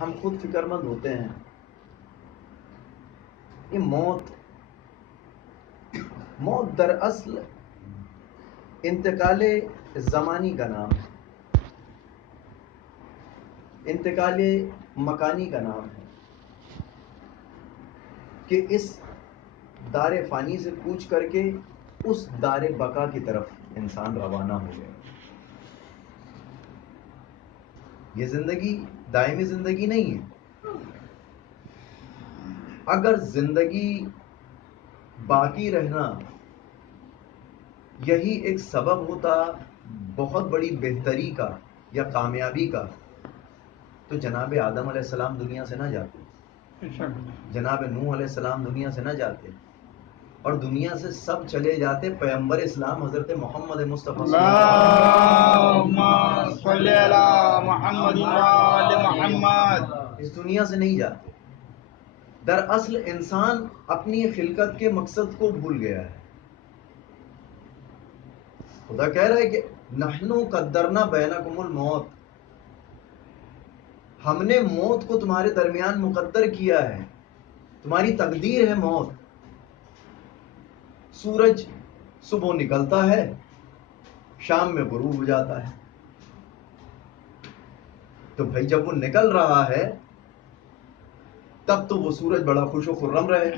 ہم خود فکر مند ہوتے ہیں. یہ موت دراصل انتقال زمانی کا نام ہے، انتقال مکانی کا نام ہے، کہ اس دار فانی سے کوچ کر کے اس دار بقا کی طرف انسان روانہ ہو گیا. یہ زندگی دائمی زندگی نہیں ہے. اگر زندگی باقی رہنا یہی ایک سبب ہوتا بہت بڑی بہتری کا یا کامیابی کا، تو جناب آدم علیہ السلام دنیا سے نہ جاتے، جناب نوح علیہ السلام دنیا سے نہ جاتے، اور دنیا سے سب چلے جاتے پیغمبر اسلام حضرت محمد مصطفیٰ اللہم صلی علی محمد وآل محمد. اس دنیا سے نہیں جاتے. دراصل انسان اپنی خلقت کے مقصد کو بھول گیا ہے. خدا کہہ رہا ہے کہ نحنو قدرنا بینکم الموت، ہم نے موت کو تمہارے درمیان مقدر کیا ہے، تمہاری تقدیر ہے موت. سورج صبح نکلتا ہے، شام میں غروب ہو جاتا ہے. تو بھائی جب وہ نکل رہا ہے تب تو وہ سورج بڑا خوش و خرم رہے،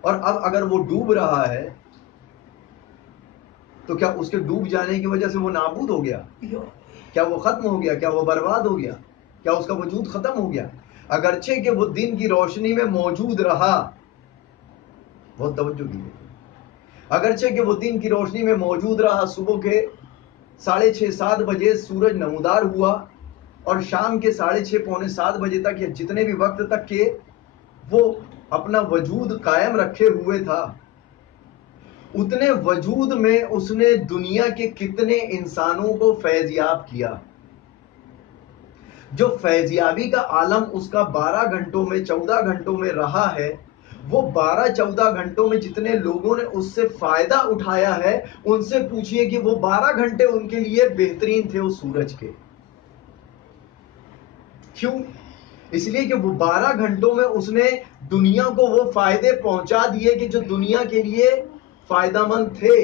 اور اب اگر وہ ڈوب رہا ہے تو کیا اس کے ڈوب جانے کی وجہ سے وہ نابود ہو گیا؟ کیا وہ ختم ہو گیا؟ کیا وہ برباد ہو گیا؟ کیا اس کا وجود ختم ہو گیا؟ اگرچہ کہ وہ دن کی روشنی میں موجود رہا، بہت توجہ کی، اگرچہ کہ وہ دن کی روشنی میں موجود رہا، صبح کے 6:30-7 بجے سورج نمودار ہوا، اور شام کے 6:30 پونے 7 بجے تک یا جتنے بھی وقت تک کہ وہ اپنا وجود قائم رکھے ہوئے تھا، اتنے وجود میں اس نے دنیا کے کتنے انسانوں کو فیضیاب کیا. جو فیضیابی کا عالم اس کا 12 گھنٹوں میں 14 گھنٹوں میں رہا ہے، وہ 12-14 گھنٹوں میں جتنے لوگوں نے اس سے فائدہ اٹھایا ہے، ان سے پوچھئے کہ وہ 12 گھنٹے ان کے لیے بہترین تھے اس سورج کے. کیوں؟ اس لیے کہ وہ 12 گھنٹوں میں اس نے دنیا کو وہ فائدے پہنچا دیے کہ جو دنیا کے لیے فائدہ مند تھے.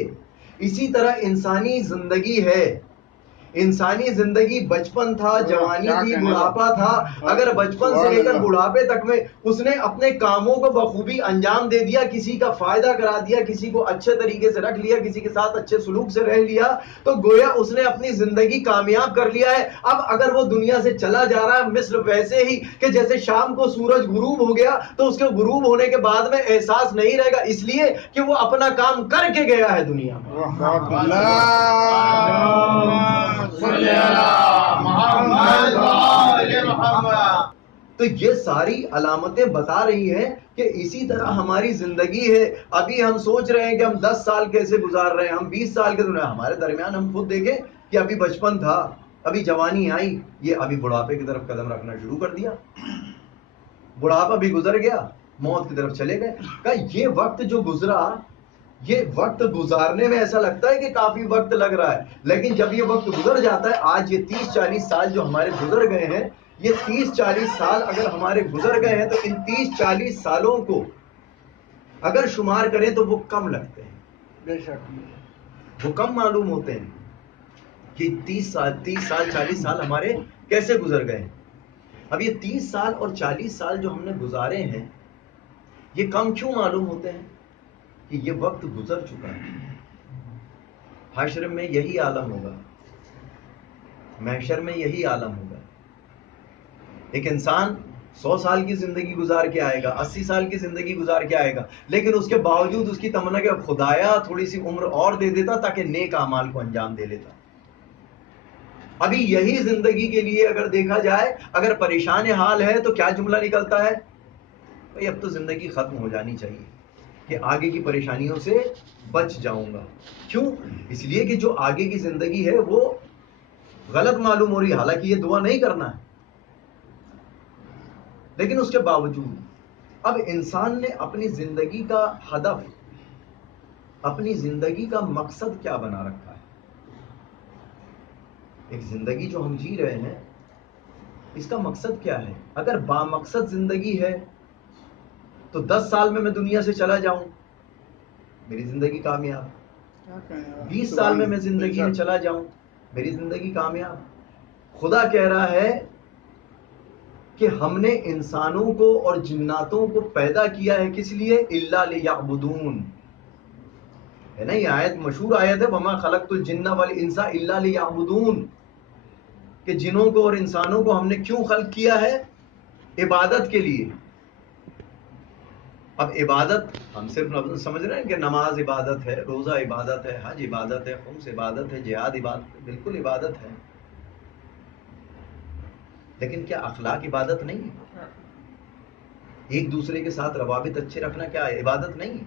اسی طرح انسانی زندگی ہے. انسانی زندگی بچپن تھا، جوانی تھی، بڑھاپا تھا. اگر بچپن سے لے کر بڑھاپے تک میں اس نے اپنے کاموں کو بخوبی انجام دے دیا، کسی کا فائدہ کرا دیا، کسی کو اچھے طریقے سے رکھ لیا، کسی کے ساتھ اچھے سلوک سے رہ لیا، تو گویا اس نے اپنی زندگی کامیاب کر لیا ہے. اب اگر وہ دنیا سے چلا جا رہا ہے، مثل ویسے ہی کہ جیسے شام کو سورج غروب ہو گیا تو اس کے غروب ہونے کے بعد میں احساس نہیں رہے گا، اس لیے کہ وہ اپنا کام کر کے گیا ہے دنیا میں. تو یہ ساری علامتیں بتا رہی ہیں کہ اسی طرح ہماری زندگی ہے. ابھی ہم سوچ رہے ہیں کہ ہم 10 سال کیسے گزار رہے ہیں، ہم 20 سال کے دنیا ہمارے درمیان ہم خود دیکھیں کہ ابھی بچپن تھا، ابھی جوانی آئی، یہ ابھی بڑھاپے کی طرف قدم رکھنا شروع کر دیا. بڑھاپا بھی گزر گیا، موت کی طرف چلے گئے. کہ یہ وقت جو گزرا، یہ وقت گزارنے میں ایسا لگتا ہے کہ کافی وقت لگ رہا ہے، لیکن جب یہ وقت گزر جاتا ہے، آج یہ 30-40 سال جو ہمارے گزر گئے ہیں، یہ 30-40 سال اگر ہمارے گزر گئے ہیں تو ان 30-40 سالوں کو اگر شمار کریں تو وہ کم لگتے ہیں، بے شک وہ کم معلوم ہوتے ہیں کہ 30 سال 40 سال ہمارے کیسے گزر گئے. اب یہ 30 سال اور 40 سال جو ہم نے گزارے ہیں، یہ کم کیوں معلوم ہوتے ہیں؟ کہ یہ وقت گزر چکا ہے. حشر میں یہی عالم ہوگا، محشر میں یہی عالم ہوگا. ایک انسان 100 سال کی زندگی گزار کے آئے گا، 80 سال کی زندگی گزار کے آئے گا، لیکن اس کے باوجود اس کی تمنا کہ خدایا تھوڑی سی عمر اور دے دیتا تاکہ نیک اعمال کو انجام دے لیتا. ابھی یہی زندگی کے لیے اگر دیکھا جائے، اگر پریشان حال ہے تو کیا جملہ نکلتا ہے؟ بھئی اب تو زندگی ختم ہو جانی چاہیے کہ آگے کی پریشانیوں سے بچ جاؤں گا. کیوں؟ اس لیے کہ جو آگے کی زندگی ہے وہ غلط معلوم ہو رہی ہے، حالانکہ یہ دعا نہیں کرنا ہے، لیکن اس کے باوجود اب انسان نے اپنی زندگی کا ہدف، اپنی زندگی کا مقصد کیا بنا رکھا ہے؟ ایک زندگی جو ہم جی رہے ہیں، اس کا مقصد کیا ہے؟ اگر بامقصد زندگی ہے تو 10 سال میں دنیا سے چلا جاؤں، میری زندگی کامیاب. کیا کہیں 20 سال میں زندگی میں چلا جاؤں، میری زندگی کامیاب. خدا کہہ رہا ہے کہ ہم نے انسانوں کو اور جناتوں کو پیدا کیا ہے کس لیے؟ الا لیعبدون. ہے نا، یہ آیت مشہور آیت ہے، وما خلقت الجن والانس الا لیعبدون، کہ جنوں کو اور انسانوں کو ہم نے کیوں خلق کیا ہے؟ عبادت کے لیے. اب عبادت ہم صرف سمجھ رہے ہیں کہ نماز عبادت ہے، روزہ عبادت ہے، حج عبادت ہے، خمس عبادت ہے، جہاد عبادت ہے. بالکل عبادت ہے، لیکن کیا اخلاق عبادت نہیں ہے؟ ایک دوسرے کے ساتھ روابط اچھے رکھنا کیا عبادت نہیں ہے؟